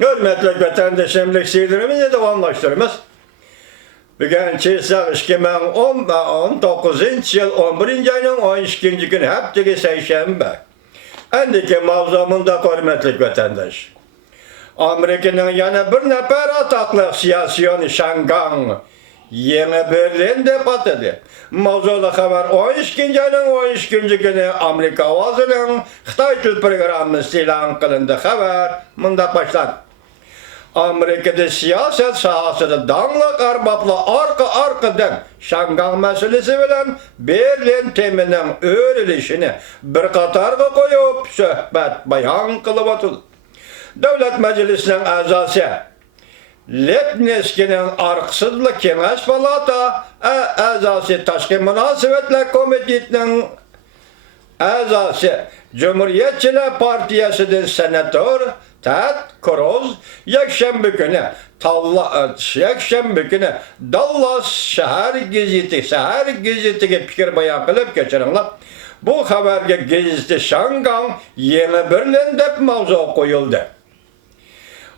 Hürmetli vatandaşımlık seyirlerimizi devamlaştırırız. Bugün çizsek 2019 yıl 11. ayının 12. günü hepteki seyşembe. Endiki mavzumunda hürmetli vatandaş. Amerika'nın yana bir nefer ataklı siyasiyon Şangan yeni Berlin'de patladı. Mavzulu haber 12. ayının 12. günü Amerika avazının Xitay Til programı ilan kılındı haber mında başlandı. Amerika'da siyaset sahasında danlıq arbaplı arka-arkadan Şangan meselesi bilen Berlin teminin örülüşünü bir katarga koyup söhbet bayan kılıp atıldı. Devlet Meclisi'nin azası Lepneski'nin arkasıdlı Kenges Palata azası Taşkı Münasebetler Komitesi'nin azası Cumhuriyetçiler Partiyası'nın senatör Ted Cruz yakşembe günü Dallas şehir gazetiga fikir bayan kılıp geçirinler. Bu haberge gazete Şangan yeni Berlin dep mavzu koyuldu.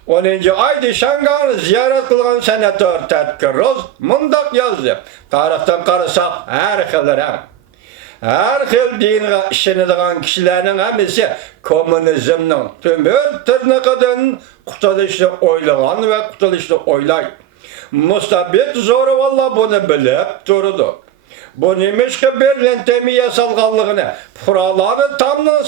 10. ayda Şangan'ı ziyaret kılgan senatör Ted Cruz mundaq yazdı. Tarihten karısak her xil dinge işinadigan kişilerin hemisi komünizmnin tümür tırnıqıdan qutuluşunu oylagan ve qutuluşunu oylay. Mustabit zoru valla bunu bilip durdu. Bu neymiş ki Berlin temi yasalğanlığını puraları tamının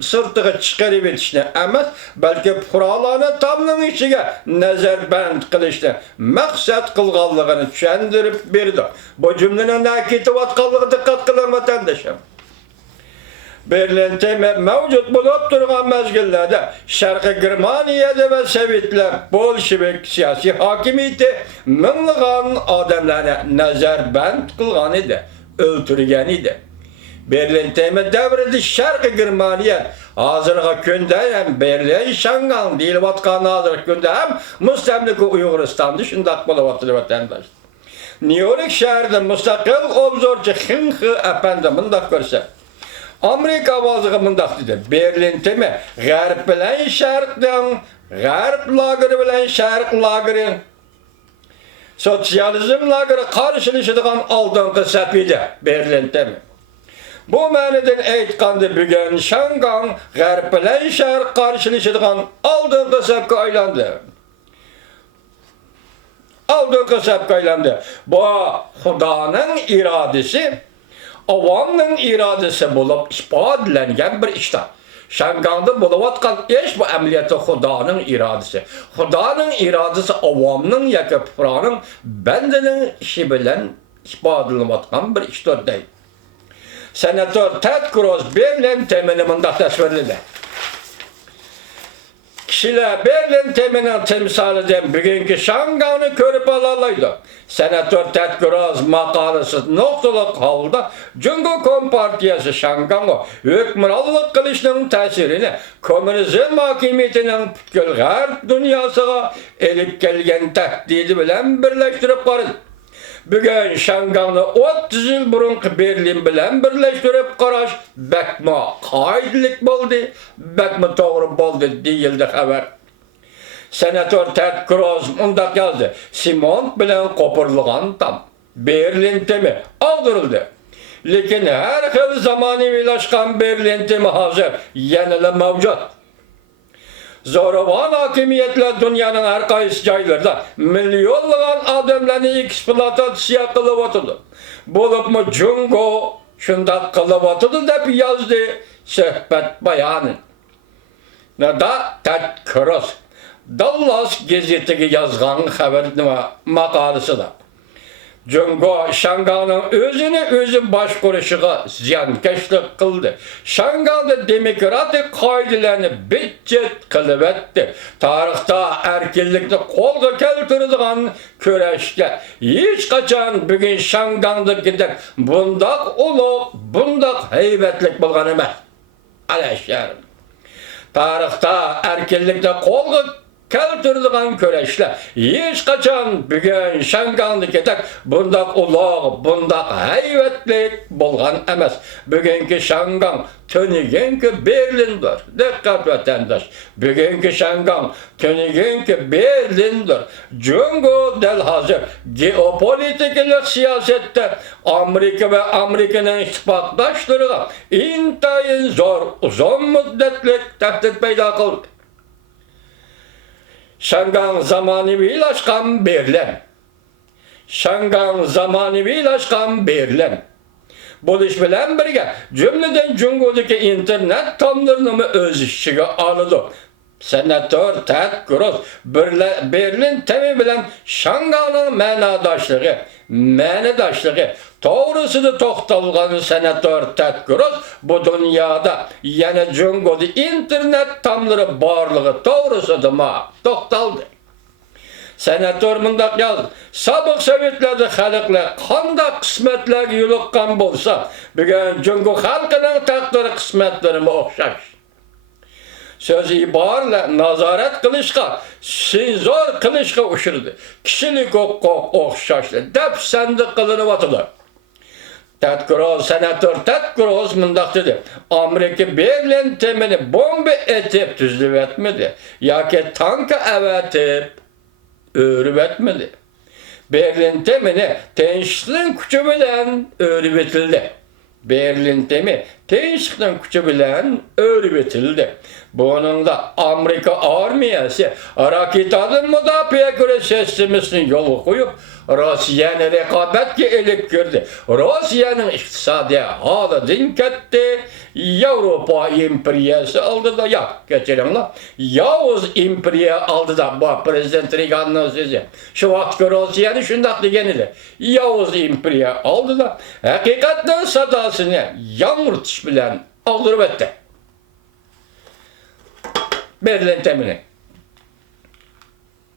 sırtığı çıkarıp etişini emas, belki puraları tamının içine nezarband kılışını maksat kılğanlığını düşendirip berdi. Bu cümlenin nakiti vatqanlığı dikkat kılan vatandaşım. Berlin temi mevcut bulup durgan mezgillerde Şarkı Germaniyada ve Sovetler Bolşevik siyasi hakimiyeti minliğan adamlarına nezarband kılgan idi, öldürgen idi. Berlin temi devrildi Şarkı Germaniya hazırga künde hem Berlin Şangan deyilip atkan hazırga künde hem Müstemlik Uyguristan'da şundak bulup vatandaş. New York şehirde müstakil obzorcu Hınhı Efendi mındak görse. Amerika avazığı mındaq dedi. Berlin temi Garp bilen Şark'dan, Garp lageri bilen Şark lageri, sosyalizm lageri karşılaşıdığan aldığın sepidi Berlin temi. Bu maniden aytqanda bugün Şangan Garp bilen Şark karşılaşıdığan aldığın sepki aylandı. Aldığın sepki aylandı. Bu Xudanın iradesi avamның iradesi bulup ispat edilen bir işte. Şangan'da buluvatkan iş bu əməliyyatı Xudanın iradesi. Xudanın iradesi avamның yaka puranın bendinin işi bilen ispat edilen bir işte değil. Senatör Ted Cruz Berlin temini mındaq təsvirlidir. Kişiler Berlin teminin temsil eden bugünkü Şangan'ı körüp alalaydı. Senatör Ted Cruz makalesi noktalık halda Cumhur Kompartiyası Şangan'ı hükümranlık kılışının tesirini komünizm hakimiyetinin Garp dünyasına elip gelgen tehdidi bilen birleştirip varın. Bugün Şangan'ı 30 yıl burunki Berlin bilen birleştirip qaraş bakma qaydilik boldu, bakma doğru boldu deyildi haber. Senatör Ted Cruz mundaq yazdı. Simont bilen kopurluğan tam. Berlin temi aldırıldı. Lekin her xil zamanivilaşkan Berlin temi hazır yenile mevcut. Zoravan hakimiyetler dünyanın her kayısı caylarında milyonlayan adamlarını eksploatasiya kılıp atıldı. Bulup mu Jungo şundak kılıp atıldı da bir yazdı söhbet bayanı. Da Ted Cruz Dallas gazetiga yazgan haber makalesi da. Jungo Şangan'ın özü başkuruşuğa ziyankeşlik kıldı. Şangan'da demokratik kaydilerini bütçet kılıp etti. Tarihta erkinlikte kolga keltirdiğin köreşke hiç kaçan bugün Şangan'da gidip bundak ulu, bundak heybetlik bulgan emas. Aleşerim. Tarihta erkinlikte kolga keltirdiğin köreşler. Hiç kaçan bugün Şangan'da ketek bundak ulaq, bundak hayvetlik bolgan emas. Bugünkü Şangan tönügenkü Berlin'dir. Dikkat vatandaş. Bugünkü Şangan tönügenkü Berlin'dir. Cungo del hazır geopolitikалық siyasette Amerika ve Amerika'nın ittifakdaşları intayın zor, uzun müddetlik tehdit peyda kıldı. Şangan zamanıvilaşkan Berlin. Şangan zamanıvilaşkan Berlin. Bu iş bilen birge cümleden Cungo'daki internet tamlarını öz işçiге aldı. Senatör Ted Cruz Berlin temi bilen Şangan'ın mənadaşlığı doğrusunu toxtalğan senatör Ted Cruz bu dünyada yani Cungo'da internet tamları barlığı doğrusudur ma toxtaldı. Senatör mundaq yaz, sabıq Sovetlerdə xalqlar qanda qismetler yoluqqan bolsa, bugün Cungo xalqının taqdiri qismetlerine oxşar. Söz ibarla nazaret kılışqa, senzor kılışqa uçurdu. Kişilik oxşaşdı. Dep sendi kılınıp atıdı. Ted Cruz, senatör Ted Cruz mundaq dedi. Amerika Berlin temini bomba etip düzlüp etmedi. Yaki tanka evetip örüp etmedi. Berlin temini tenşliğin küçü bilen örüp etildi. Berlin temi tenşliğin küçü bilen örüp etildi. Bunun da Amerika armiyası raketadın müdafiye göre sistemini yolu koyup Rusya'nın rekabetki elip girdi. Rusya'nın iktisadi halı dinketti. Avrupa imperiyası aldı da ya geçelim la. Yavuz imperiya aldı da bu Prezident Reagan'ın sözü. Şu vakti Rusya'nın şundak degenidir. Yavuz imperiya aldı da hakikaten sadasını yamurtuş bilen aldırıp etti. Berlin temini.